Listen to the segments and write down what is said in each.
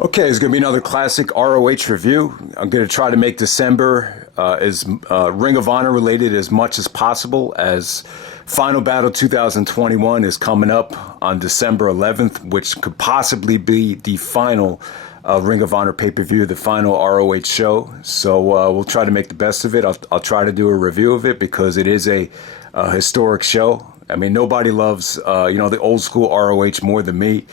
Okay, it's going to be another classic ROH review. I'm going to try to make December as Ring of Honor related as much as possible, as Final Battle 2021 is coming up on December 11th, which could possibly be the final Ring of Honor pay-per-view, the final ROH show. So we'll try to make the best of it. I'll try to do a review of it because it is a historic show. I mean, nobody loves the old school ROH more than me.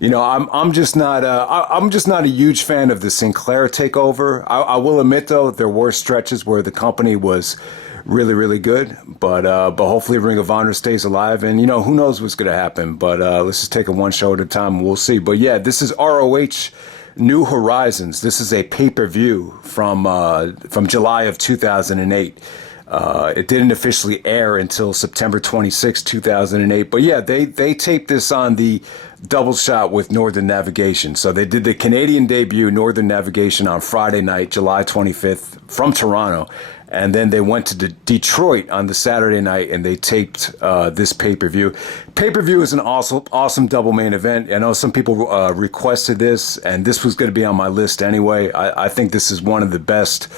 I'm just not a huge fan of the Sinclair takeover. I will admit though, there were stretches where the company was really, really good, but hopefully Ring of Honor stays alive, and who knows what's going to happen. But let's just take it one show at a time, and we'll see. But yeah, this is ROH New Horizons. This is a pay-per-view from July of 2008. It didn't officially air until September 26, 2008. But yeah, they taped this on the double shot with Northern Navigation. So they did the Canadian debut, Northern Navigation, on Friday night, July 25th, from Toronto. And then they went to Detroit on the Saturday night, and they taped this pay-per-view. Pay-per-view is an awesome double main event. I know some people requested this, and this was going to be on my list anyway. I think this is one of the best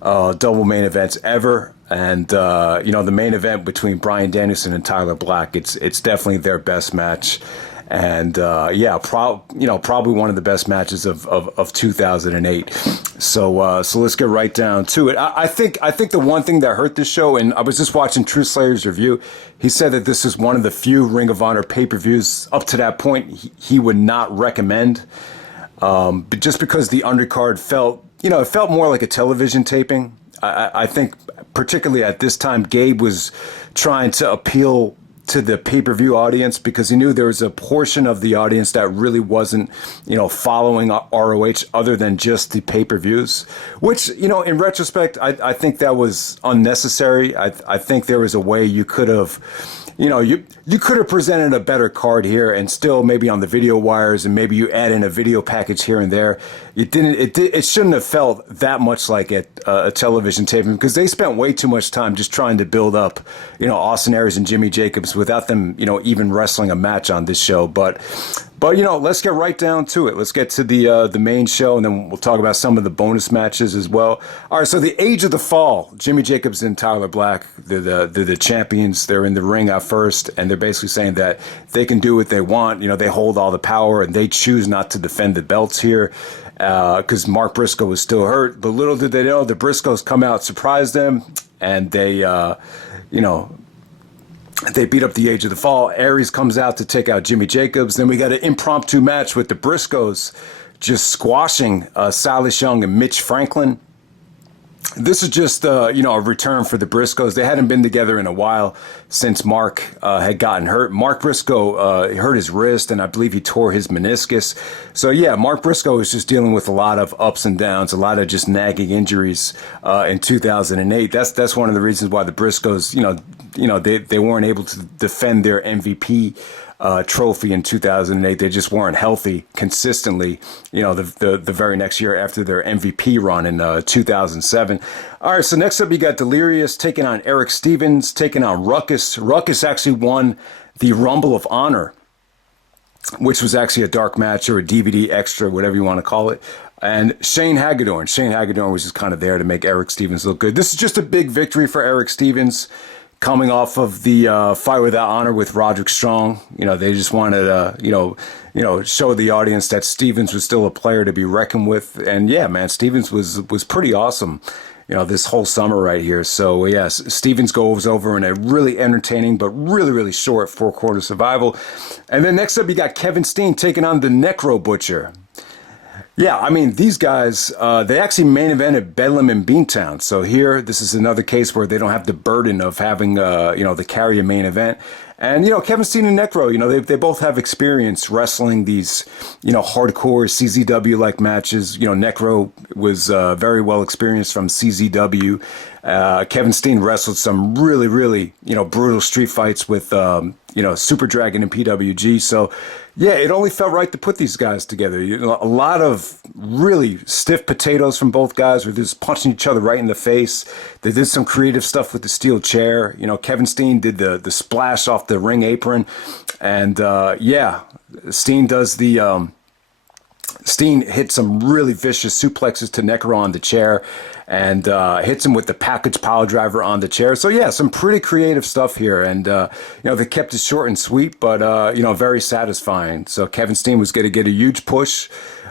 double main events ever. And the main event between Bryan Danielson and Tyler Black, it's definitely their best match. And probably one of the best matches of 2008. So let's get right down to it. I think the one thing that hurt this show, and I was just watching True Slayer's review, he said that this is one of the few Ring of Honor pay-per-views up to that point he would not recommend, but just because the undercard felt more like a television taping. I think particularly at this time, Gabe was trying to appeal to the pay-per-view audience because he knew there was a portion of the audience that really wasn't, following ROH other than just the pay-per-views, which, in retrospect, I think that was unnecessary. I think there was a way you could have, you could have presented a better card here and still maybe on the video wires, and maybe you add in a video package here and there. It shouldn't have felt that much like a television taping because they spent way too much time just trying to build up, Austin Aries and Jimmy Jacobs without them, even wrestling a match on this show. But let's get right down to it. Let's get to the main show, and then we'll talk about some of the bonus matches as well. All right, so the Age of the Fall, Jimmy Jacobs and Tyler Black, they're the champions. They're in the ring at first, and they're basically saying that they can do what they want. They hold all the power, and they choose not to defend the belts here because Mark Briscoe was still hurt. But little did they know, the Briscoes come out, surprise them, and they beat up the Age of the Fall. Aries comes out to take out Jimmy Jacobs. Then we got an impromptu match with the Briscoes just squashing Silas Young and Mitch Franklin. This is just, a return for the Briscoes. They hadn't been together in a while since Mark had gotten hurt. Mark Briscoe hurt his wrist, and I believe he tore his meniscus. So, yeah, Mark Briscoe is just dealing with a lot of ups and downs, a lot of just nagging injuries in 2008. That's one of the reasons why the Briscoes, they weren't able to defend their MVP trophy in 2008. They just weren't healthy consistently, the very next year after their MVP run in 2007. All right, so next up you got Delirious taking on Erick Stevens, taking on Ruckus. Ruckus actually won the Rumble of Honor, which was actually a dark match or a DVD extra, whatever you want to call it. And Shane Hagadorn was just kind of there to make Erick Stevens look good. This is just a big victory for Erick Stevens, coming off of the Fight Without Honor with Roderick Strong. They just wanted to, show the audience that Stevens was still a player to be reckoned with. And yeah, man, Stevens was pretty awesome, this whole summer right here. So yes, Stevens goes over in a really entertaining but really, really short 4-quarter survival. And then next up, you got Kevin Steen taking on the Necro Butcher. Yeah, I mean, these guys, they actually main evented Bedlam and Beantown. So here, this is another case where they don't have the burden of having, the carry a main event. And, Kevin Steen and Necro, they both have experience wrestling these, hardcore CZW-like matches. Necro was very well experienced from CZW. Kevin Steen wrestled some really, really, brutal street fights with, Super Dragon and PWG. So, yeah, it only felt right to put these guys together. A lot of really stiff potatoes from both guys were just punching each other right in the face. They did some creative stuff with the steel chair. Kevin Steen did the splash off the ring apron. And, Steen does the Steen hit some really vicious suplexes to Necro on the chair and hits him with the package pile driver on the chair. So, yeah, some pretty creative stuff here. And, they kept it short and sweet, but, very satisfying. So Kevin Steen was going to get a huge push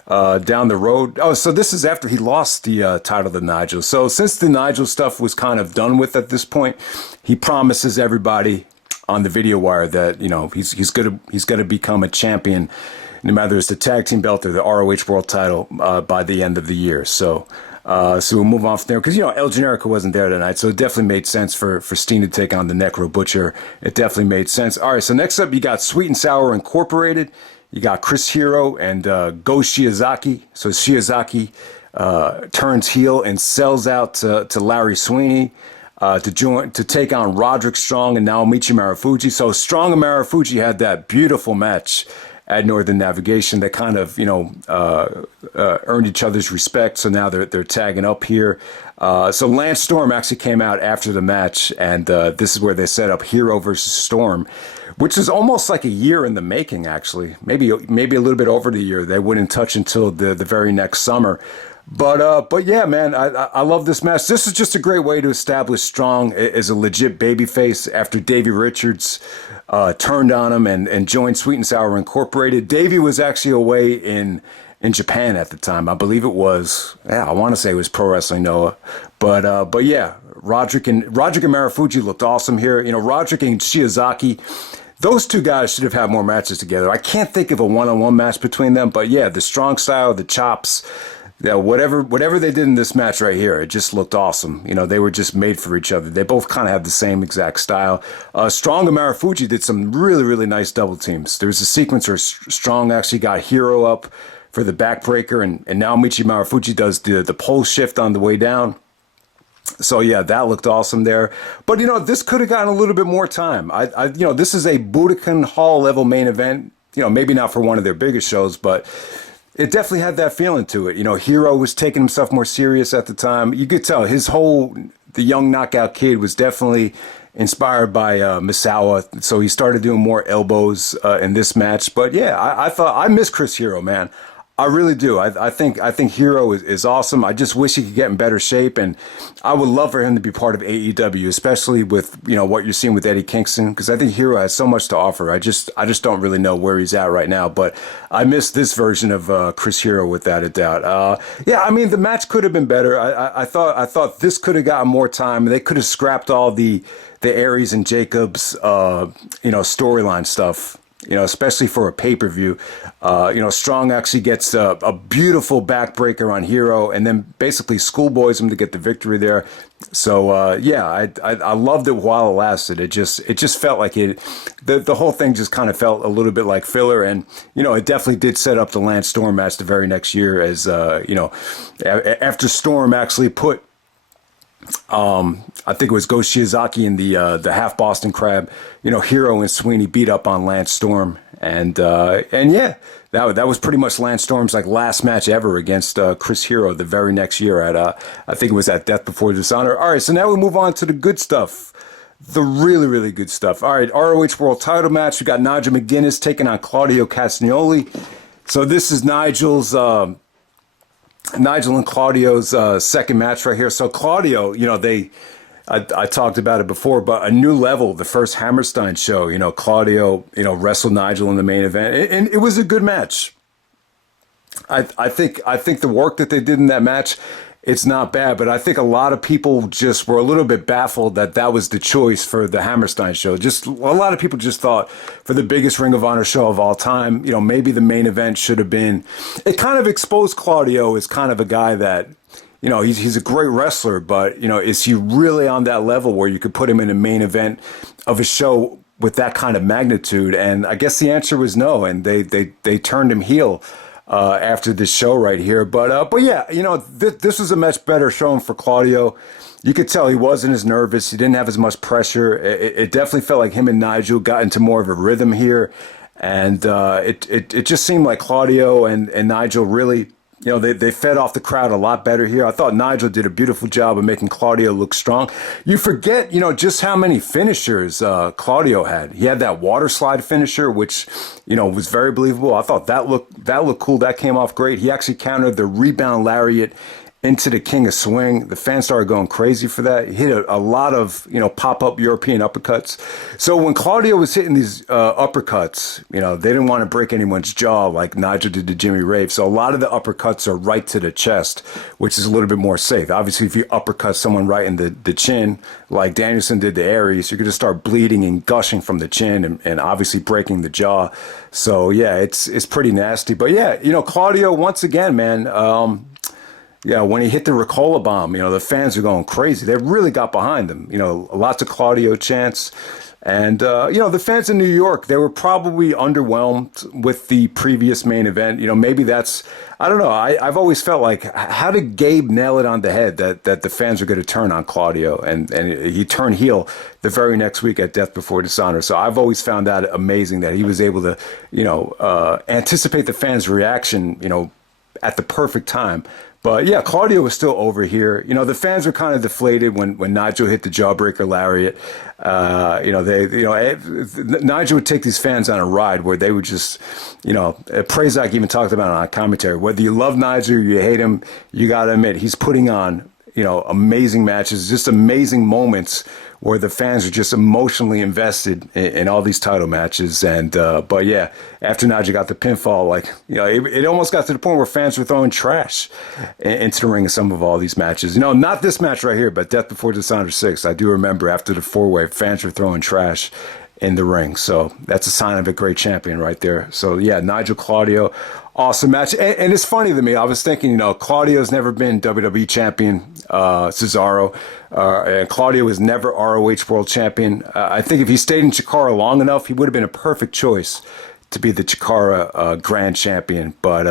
down the road. Oh, so this is after he lost the title to Nigel. So since the Nigel stuff was kind of done with at this point, he promises everybody on the video wire that, he's gonna become a champion, no matter it's the tag team belt or the ROH world title by the end of the year. So we'll move on from there because, El Generico wasn't there tonight. So it definitely made sense for Steen to take on the Necro Butcher. It definitely made sense. All right, so next up, you got Sweet and Sour Incorporated. You got Chris Hero and Go Shiozaki. So Shiozaki turns heel and sells out to Larry Sweeney to take on Roderick Strong and Naomichi Marufuji. So Strong and Marufuji had that beautiful match at Northern Navigation that kind of, earned each other's respect. So now they're tagging up here. So Lance Storm actually came out after the match, and this is where they set up Hero versus Storm, which is almost like a year in the making, actually. Maybe a little bit over the year. They wouldn't touch until the very next summer. But yeah, man, I love this match. This is just a great way to establish Strong as a legit babyface after Davey Richards turned on him and joined Sweet and Sour Incorporated. Davey was actually away in Japan at the time. I believe it was, I want to say it was Pro Wrestling Noah. But yeah, Roderick and Marufuji looked awesome here. Roderick and Shiozaki, those two guys should have had more matches together. I can't think of a one-on-one match between them, but yeah, the strong style, the chops, yeah, whatever they did in this match right here, it just looked awesome. They were just made for each other. They both kind of have the same exact style. Strong and Marufuji did some really, really nice double teams. There was a sequence where Strong actually got Hero up for the backbreaker, and Naomichi Marufuji does the pole shift on the way down. So yeah, that looked awesome there. But this could have gotten a little bit more time. This is a Budokan Hall level main event. Maybe not for one of their biggest shows, but it definitely had that feeling to it. Hero was taking himself more serious at the time. You could tell the young knockout kid was definitely inspired by Misawa. So he started doing more elbows in this match. But yeah, I thought I miss Chris Hero, man. I really do. I think Hero is awesome. I just wish he could get in better shape, and I would love for him to be part of AEW, especially with what you're seeing with Eddie Kingston, because I think Hero has so much to offer. I just don't really know where he's at right now, but I miss this version of Chris Hero without a doubt. Yeah, I mean the match could have been better. I thought this could have gotten more time. They could have scrapped all the Aries and Jacobs storyline stuff. Especially for a pay-per-view. Strong actually gets a beautiful backbreaker on Hero and then basically schoolboys him to get the victory there. So, yeah, I loved it while it lasted. It just felt like the whole thing just kind of felt a little bit like filler. And, it definitely did set up the Lance Storm match the very next year as, after Storm actually put I think it was Go Shiozaki and the half Boston Crab. Hero and Sweeney beat up on Lance Storm, and yeah, that was pretty much Lance Storm's last match ever against Chris Hero the very next year at I think it was at Death Before Dishonor. All right, so now we move on to the good stuff. The really, really good stuff. All right, ROH World Title match. We got Nigel McGuinness taking on Claudio Castagnoli. So this is Nigel and Claudio's second match right here. So Claudio, I talked about it before, but a new level, the first Hammerstein show, Claudio, wrestled Nigel in the main event, and it was a good match. I think the work that they did in that match, it's not bad, but I think a lot of people just were a little bit baffled that was the choice for the Hammerstein show. Just a lot of people just thought for the biggest Ring of Honor show of all time, maybe the main event should have been. It kind of exposed Claudio as kind of a guy that, he's a great wrestler, but is he really on that level where you could put him in a main event of a show with that kind of magnitude? And I guess the answer was no, and they turned him heel after this show right here. But yeah, this was a much better showing for Claudio. You could tell he wasn't as nervous. He didn't have as much pressure. It definitely felt like him and Nigel got into more of a rhythm here. And it just seemed like Claudio and Nigel really, they fed off the crowd a lot better here. I thought Nigel did a beautiful job of making Claudio look strong. You forget, just how many finishers Claudio had. He had that water slide finisher, which, was very believable. I thought that looked cool. That came off great. He actually countered the rebound lariat into the King of Swing. The fans started going crazy for that. He hit a lot of, pop-up European uppercuts. So when Claudio was hitting these uppercuts, they didn't want to break anyone's jaw like Nigel did to Jimmy Rave. So a lot of the uppercuts are right to the chest, which is a little bit more safe. Obviously, if you uppercut someone right in the chin, like Danielson did to Aries, you're going to start bleeding and gushing from the chin and obviously breaking the jaw. So, yeah, it's pretty nasty. But, yeah, Claudio, once again, man, when he hit the Ricola bomb, the fans are going crazy. They really got behind him. Lots of Claudio chants. And, the fans in New York, they were probably underwhelmed with the previous main event. Maybe that's, I don't know. I've always felt like, how did Gabe nail it on the head that the fans are going to turn on Claudio? And he turned heel the very next week at Death Before Dishonor. So I've always found that amazing that he was able to, anticipate the fans' reaction, at the perfect time. But yeah, Claudio was still over here. The fans were kind of deflated when Nigel hit the jawbreaker lariat. Nigel would take these fans on a ride where they would just, Prazak even talked about it on commentary. Whether you love Nigel or you hate him, you got to admit he's putting on, amazing matches, just amazing moments where the fans are just emotionally invested in all these title matches. And, but yeah, after Nigel got the pinfall, it almost got to the point where fans were throwing trash into the ring in some of all these matches. Not this match right here, but Death Before Dishonor 6. I do remember after the four-way, fans were throwing trash in the ring. So that's a sign of a great champion right there. So yeah, Nigel, Claudio, awesome match. And it's funny to me. I was thinking, Claudio's never been WWE champion, Cesaro. And Claudio was never ROH world champion. I think if he stayed in Chikara long enough, he would have been a perfect choice to be the Chikara grand champion, but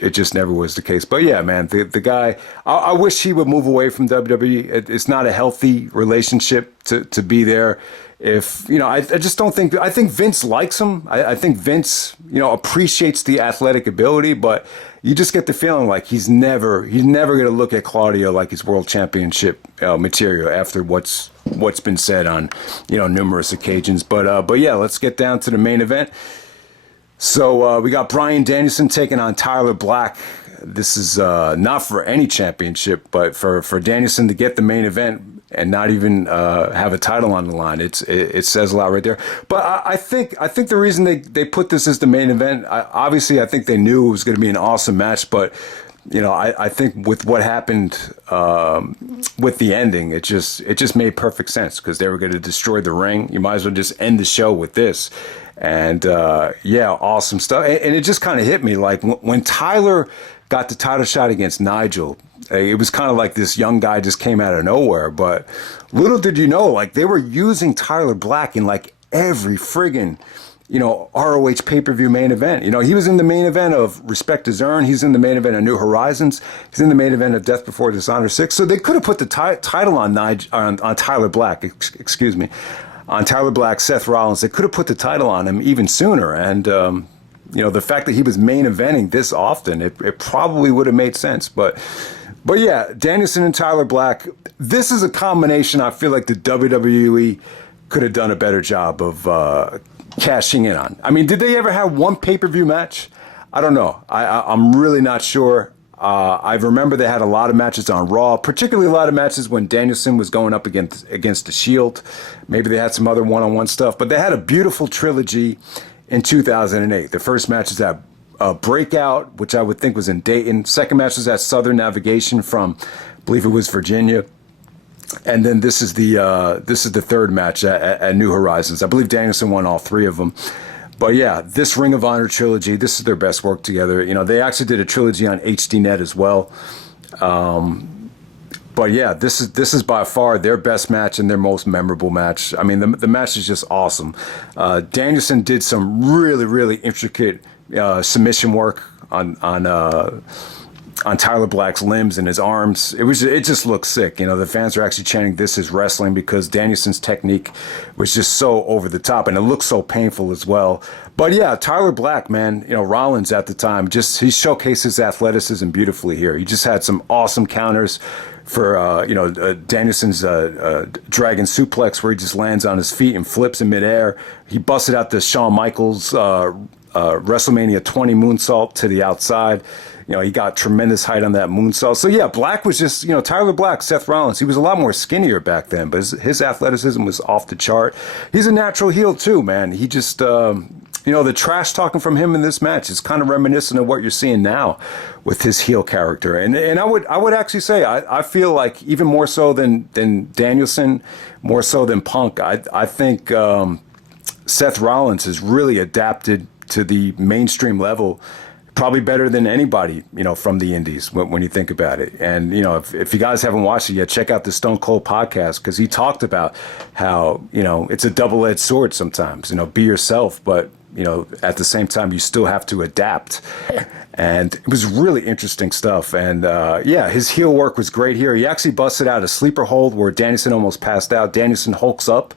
it just never was the case. But yeah, man, the guy, I wish he would move away from WWE. It's not a healthy relationship to be there. If, I just don't think, I think Vince likes him. I think Vince, appreciates the athletic ability, but you just get the feeling like he's never going to look at Claudio like his world championship material after what's been said on, numerous occasions. But yeah, let's get down to the main event. So we got Bryan Danielson taking on Tyler Black. This is not for any championship, but for Danielson to get the main event and not even have a title on the line. It says a lot right there. But I think the reason they put this as the main event, obviously I think they knew it was going to be an awesome match, but I think with what happened with the ending, it just made perfect sense because they were going to destroy the ring. You might as well just end the show with this. And yeah, awesome stuff. And it just kind of hit me like when Tyler got the title shot against Nigel, it was kind of like this young guy just came out of nowhere. But little did you know, like they were using Tyler Black in like every friggin', ROH pay-per-view main event. He was in the main event of Respect Is Earned. He's in the main event of New Horizons. He's in the main event of Death Before Dishonor 6. So they could have put the title on Tyler Black, excuse me, on Tyler Black, Seth Rollins. They could have put the title on him even sooner. And, the fact that he was main eventing this often, it probably would have made sense. But yeah, Danielson and Tyler Black, this is a combination I feel like the WWE could have done a better job of cashing in on. I mean, did they ever have one pay-per-view match? I don't know. I'm really not sure. I remember they had a lot of matches on Raw, particularly a lot of matches when Danielson was going up against the Shield. Maybe they had some other one-on-one stuff, but they had a beautiful trilogy in 2008. The first match is at Breakout, which I would think was in Dayton. Second match was at Southern Navigation from, I believe it was Virginia. And then this is the third match at New Horizons. I believe Danielson won all three of them. But yeah, this Ring of Honor trilogy, this is their best work together. They actually did a trilogy on HDNet as well. But yeah, this is by far their best match and their most memorable match. I mean, the match is just awesome. Danielson did some really, really intricate submission work on on Tyler Black's limbs and his arms. It just looked sick. You know, the fans were actually chanting, "This is wrestling," because Danielson's technique was just so over the top, and it looked so painful as well. But yeah, Tyler Black, man, you know, Rollins at the time, just he showcased his athleticism beautifully here. He just had some awesome counters for Danielson's dragon suplex, where he just lands on his feet and flips in midair. He busted out the Shawn Michaels WrestleMania 20 moonsault to the outside. You know, he got tremendous height on that moonsault. So yeah, Black was just, you know, Tyler Black, Seth Rollins, he was a lot more skinnier back then, but his athleticism was off the chart. He's a natural heel too, man. He just, you know, the trash talking from him in this match is kind of reminiscent of what you're seeing now with his heel character. And I would actually say, I feel like even more so than Danielson, more so than Punk, I think Seth Rollins has really adapted to the mainstream level probably better than anybody, you know, from the indies when you think about it. And, you know, if you guys haven't watched it yet, check out the Stone Cold podcast, because he talked about how, you know, it's a double-edged sword sometimes, you know, be yourself, but, you know, at the same time, you still have to adapt. And it was really interesting stuff. And, yeah, his heel work was great here. He actually busted out a sleeper hold where Danielson almost passed out. Danielson hulks up.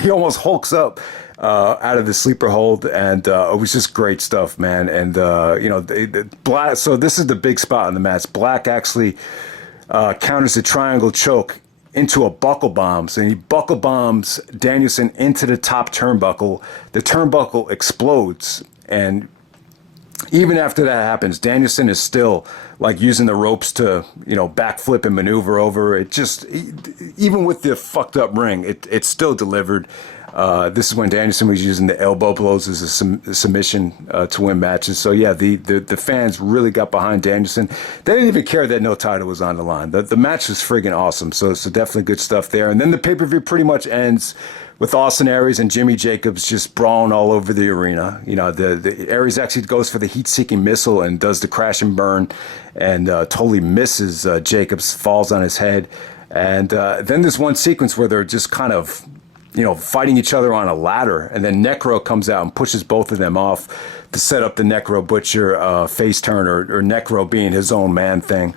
He almost hulks up out of the sleeper hold, and it was just great stuff, man. And you know, Black. So this is the big spot in the match. Black actually counters the triangle choke into a buckle bomb. So he buckle bombs Danielson into the top turnbuckle. The turnbuckle explodes, and even after that happens, Danielson is still like using the ropes to, you know, backflip and maneuver over. It just, even with the fucked up ring, it still delivered. This is when Danielson was using the elbow blows as a submission to win matches. So yeah, the fans really got behind Danielson. They didn't even care that no title was on the line. The match was friggin' awesome. So definitely good stuff there. And then the pay-per-view pretty much ends with Austin Aries and Jimmy Jacobs just brawling all over the arena. You know, the Aries actually goes for the heat-seeking missile and does the crash and burn, and totally misses Jacobs, falls on his head. And then there's one sequence where they're just kind of, you know, fighting each other on a ladder, and then Necro comes out and pushes both of them off to set up the Necro Butcher face turn, or Necro being his own man thing,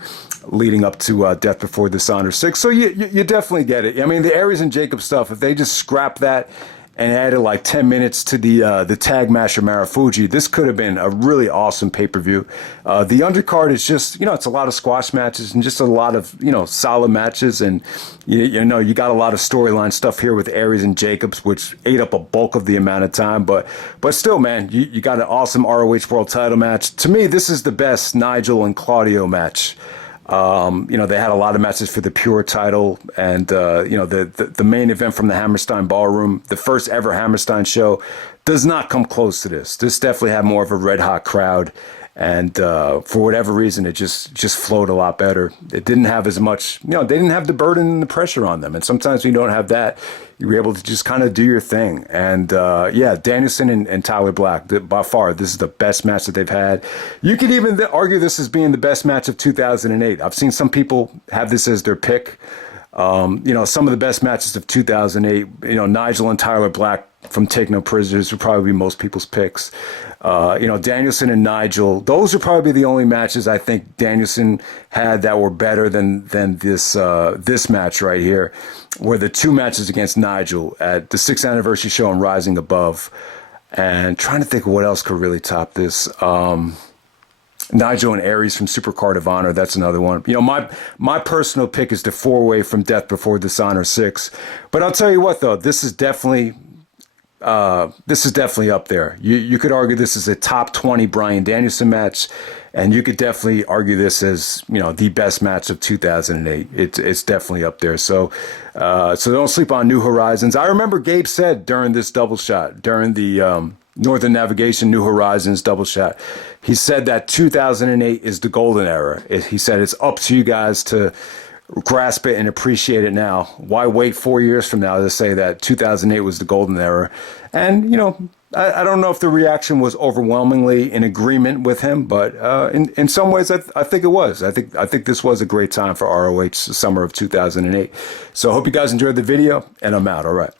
leading up to Death Before Dishonor 6. So you definitely get it. I mean, the Aries and Jacob stuff, if they just scrap that and added like 10 minutes to the tag match of Marufuji, this could have been a really awesome pay-per-view. The undercard is just, you know, it's a lot of squash matches and just a lot of, you know, solid matches. And, you know, you got a lot of storyline stuff here with Aries and Jacobs, which ate up a bulk of the amount of time. But still, man, you got an awesome ROH World title match. To me, this is the best Nigel and Claudio match. You know, they had a lot of matches for the Pure title, and you know, the main event from the Hammerstein Ballroom, the first ever Hammerstein show, does not come close to this. This definitely had more of a red hot crowd, and for whatever reason, it just flowed a lot better. It didn't have as much, you know, they didn't have the burden and the pressure on them, and sometimes when you don't have that, you're able to just kind of do your thing. And yeah, Danielson and Tyler Black, by far, this is the best match that they've had. You could even argue this as being the best match of 2008. I've seen some people have this as their pick. You know, some of the best matches of 2008, you know, Nigel and Tyler Black from Take No Prisoners would probably be most people's picks. You know, Danielson and Nigel, those are probably the only matches I think Danielson had that were better than this match right here, were the two matches against Nigel at the 6th anniversary show and Rising Above. And trying to think of what else could really top this. Nigel and Aries from Supercard of Honor, that's another one. You know, my personal pick is the 4-way from Death Before Dishonor 6. But I'll tell you what, though, this is definitely up there. You could argue this is a top 20 Bryan Danielson match, and you could definitely argue this as, you know, the best match of 2008. It's definitely up there. So don't sleep on New Horizons. I remember Gabe said during this double shot, during the Northern Navigation New Horizons double shot, he said that 2008 is the golden era. He said it's up to you guys to grasp it and appreciate it now. Why wait 4 years from now to say that 2008 was the golden era? And, you know, I don't know if the reaction was overwhelmingly in agreement with him, but in some ways, I think it was. I think this was a great time for ROH, summer of 2008. So I hope you guys enjoyed the video, and I'm out. All right.